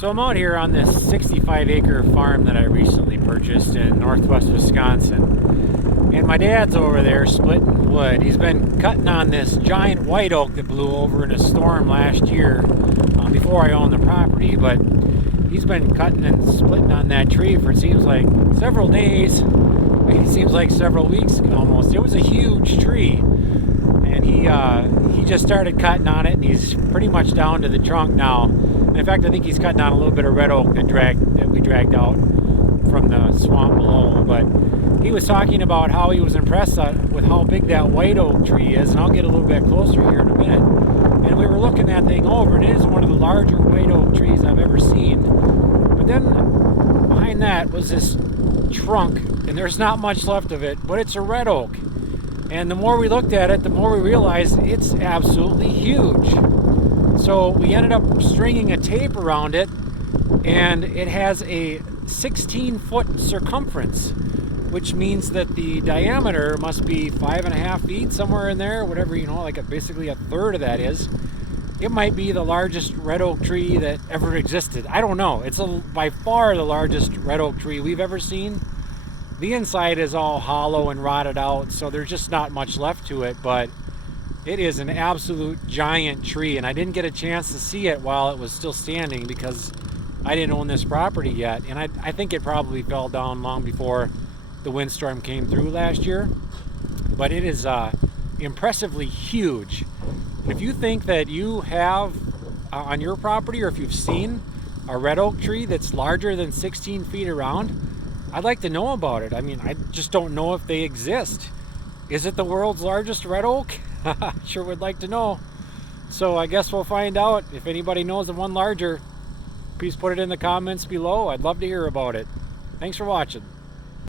So I'm out here on this 65-acre farm that I recently purchased in northwest Wisconsin. And my dad's over there splitting wood. He's been cutting on this giant white oak that blew over in a storm last year before I owned the property. But he's been cutting and splitting on that tree for it seems like several days. It seems like several weeks almost. It was a huge tree. And he just started cutting on it, and he's pretty much down to the trunk now. In fact, I think he's cutting on a little bit of red oak that we dragged out from the swamp below. But he was talking about how he was impressed with how big that white oak tree is, and I'll get a little bit closer here in a minute. And we were looking that thing over, and it is one of the larger white oak trees I've ever seen. But then behind that was this trunk, and there's not much left of it, but it's a red oak. And the more we looked at it, the more we realized it's absolutely huge. So we ended up stringing a tape around it, and it has a 16-foot circumference, which means that the diameter must be 5.5 feet, somewhere in there, whatever, like basically a third of that is. It might be the largest red oak tree that ever existed. I don't know. It's by far the largest red oak tree we've ever seen. The inside is all hollow and rotted out, so there's just not much left to it, but it is an absolute giant tree, and I didn't get a chance to see it while it was still standing because I didn't own this property yet, and I think it probably fell down long before the windstorm came through last year. But it is impressively huge. And if you think that you have on your property, or if you've seen a red oak tree that's larger than 16 feet around, I'd like to know about it. I mean, I just don't know if they exist. Is it the world's largest red oak? Sure would like to know. So I guess we'll find out. If anybody knows of one larger, please put it in the comments below. I'd love to hear about it. Thanks for watching.